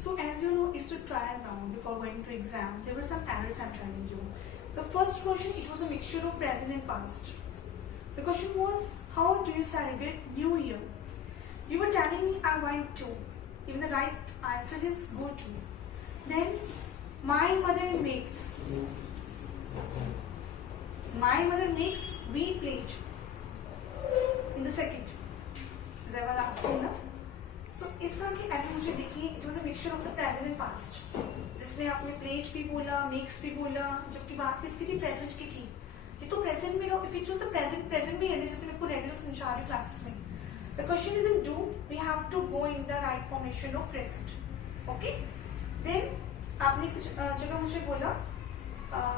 So as you know, it's a trial round before going to exam. There were some errors I'm telling you. The first question, it was a mixture of present and past. The question was, how do you celebrate New Year? You were telling me I went to. Even the right answer is go to. Then my mother makes. My mother makes, we played. In the second. As I was asking now. So इस तरह के error मुझे देखिए, it was a mixture of the present and past, जिसमें आपने plate भी बोला, makes भी बोला, जबकि बात किसकी थी, प्रेजेंट की थी. ये तो प्रेजेंट में if you choose the present, present में है जैसे मैं आपको रेगुलर समझा रही क्लासेस में. The question is in do, we have to go in the right formation of present. Okay, then आपने कुछ जगह मुझे बोला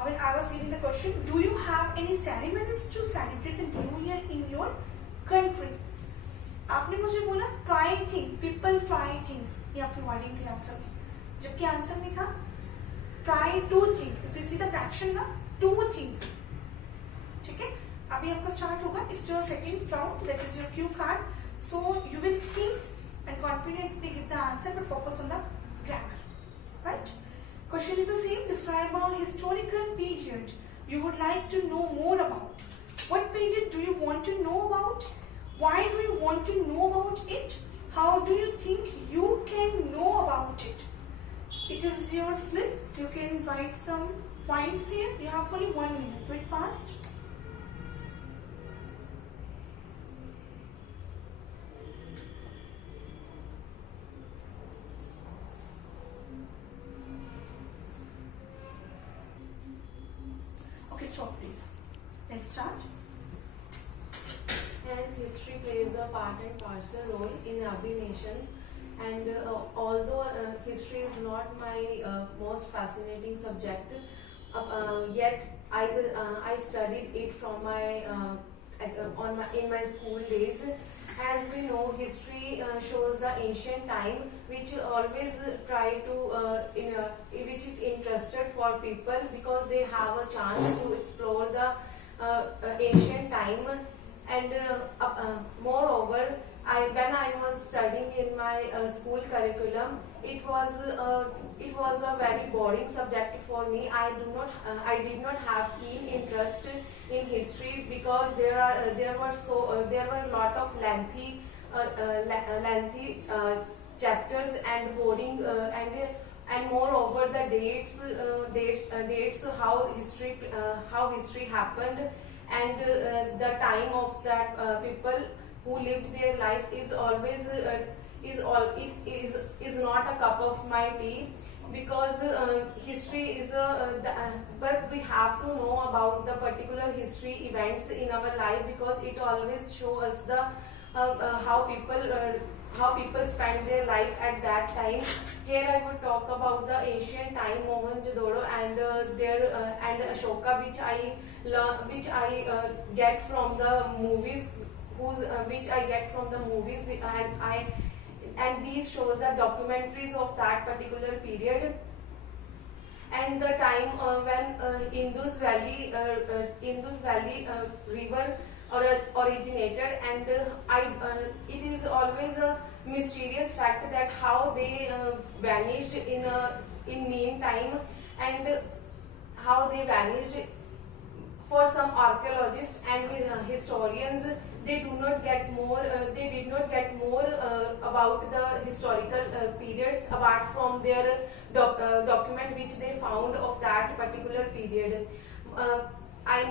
when I was reading the question, do you have any ceremonies to celebrate the new year in your country? आपने मुझे बोला try think, people try think, ये आपकी वर्डिंग थी आंसर में, जबकि आंसर में था try to think. if you see the fraction ना, to think. ठीक है, अभी आपका स्टार्ट होगा. It's your second round, that is your cue card. So you will think and confidently give the answer, but focus on the grammar. Right? Question is the same. Describe a historical period you would like to know more about. What period do you want to know about? Why do you want to know about it? How do you think you can know about it? It is your slip. You can write some points here. You have only 1 minute. Do it fast. Okay, stop please. Let's start. As history plays a part and parcel role in every nation, and although history is not my most fascinating subject, yet I studied it from in my school days. As we know, history shows the ancient time, which always try to which is interested for people because they have a chance to explore the ancient time. And moreover, when I was studying in my school curriculum, it was a very boring subject for me. I did not have keen interest in history because there were a lot of lengthy chapters and boring and moreover the dates how history happened. And the time of that people who lived their life is always is not a cup of my tea, because history is but we have to know about the particular history events in our life, because it always shows us the how people spend their life at that time. Here I would talk about the ancient time, Mohenjo-daro and and Ashoka, which I get from the movies, which I get from the movies, and these shows the documentaries of that particular period. And the time when Indus Valley river originated, and it is always a mysterious fact that how they vanished in meantime, and how they vanished. For some archaeologists and historians, they did not get more about the historical periods apart from their document which they found of that particular period. I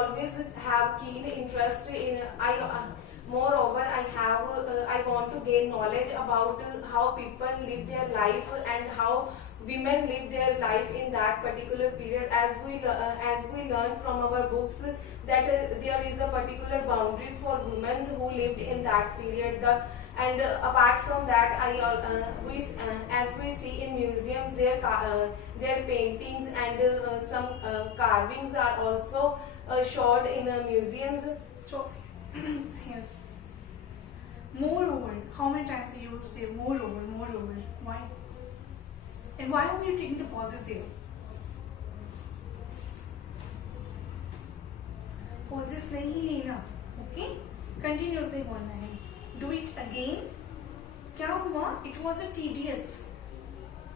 always have keen interest in I want to gain knowledge about how people live their life and how women live their life in that particular period. As we learn from our books that there is a particular boundaries for women who lived in that period. And apart from that, as we see in museums, their paintings and some carvings are also showed in museums. Stop. Yes. Moreover, how many times you used there? Moreover. Why? And why are you taking the pauses there? Pauses नहीं लेना. Okay? Continuously बोलना है. Do it again. क्या हुआ, it was a tedious,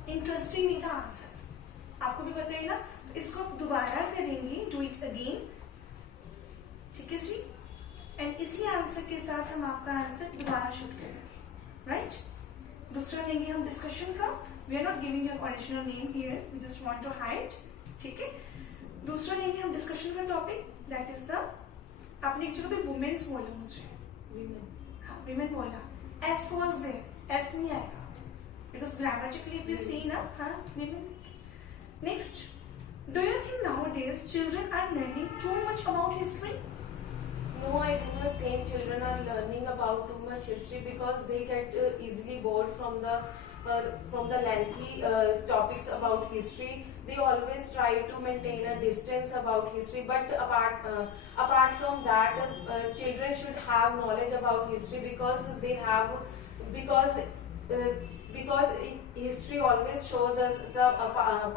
interesting नहीं था answer, आपको भी पता है ना। तो इसको आप दोबारा करेंगे, डू इट अगेन, ठीक है जी। एंड इसी आंसर के साथ हम आपका आंसर दोबारा शूट करेंगे, राइट। दूसरा लेंगे हम डिस्कशन का, we are not giving your original name here, we just want to hide, ठीक है। दूसरा लेंगे हम डिस्कशन का टॉपिक, दैट इज द, आपने एक जगह पे वुमेन्स बोला मुझे, हाँ विमेन बोला, एस वॉज देयर, एस नहीं आएगा बिकॉज ग्रामेटिकली वी सी ना, हाँ women. Next, do you think nowadays children are learning too much about history? No, I do not think children are learning about too much history because they get easily bored from the lengthy topics about history. They always try to maintain a distance about history. But apart from that, children should have knowledge about history because history always shows us the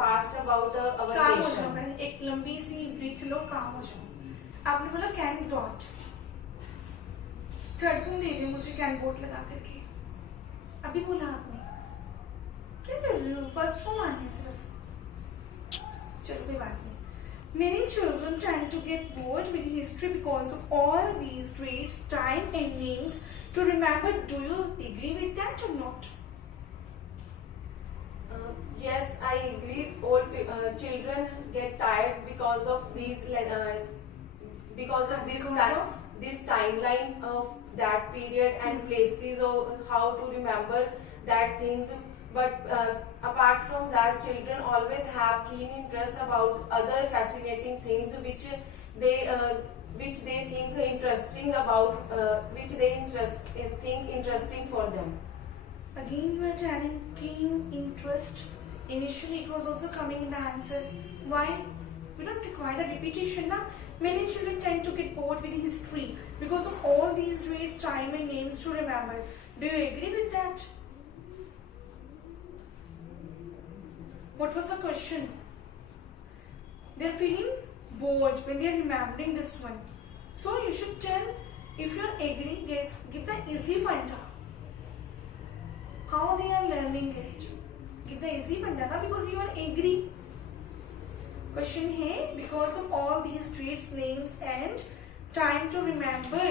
past about our काम हो nation. जाओ, मैंने एक लंबी सी breathe लो, काम हो जाओ। आपने बोला कैन डॉट, थर्ड फॉर्म दे रही हूँ मुझे कैन बोट लगा करके, अभी बोला आपने, क्या कर रहे हो, फर्स्ट फॉर्म आने है सिर्फ, चलो कोई बात नहीं। Many children tend to get bored with history because of all these dates, time and names to remember. Do you agree with that or not? Yes, I agree. Old children get tired because of these this timeline of that period and places of how to remember that things. But apart from that, children always have keen interest about other fascinating things which they think interesting about, which they think interesting for them. Again, you are telling keen interest. Initially, it was also coming in the answer. Why? We don't require the repetition now. Many children tend to get bored with history because of all these dates, time and names to remember. Do you agree with that? What was the question? They're feeling bored when they're remembering this one. So you should tell, if you're agreeing, give the easy funda. How they are learning it. Give the easy funda because you are agreeing. Question है, because of all these dates, names and time to remember,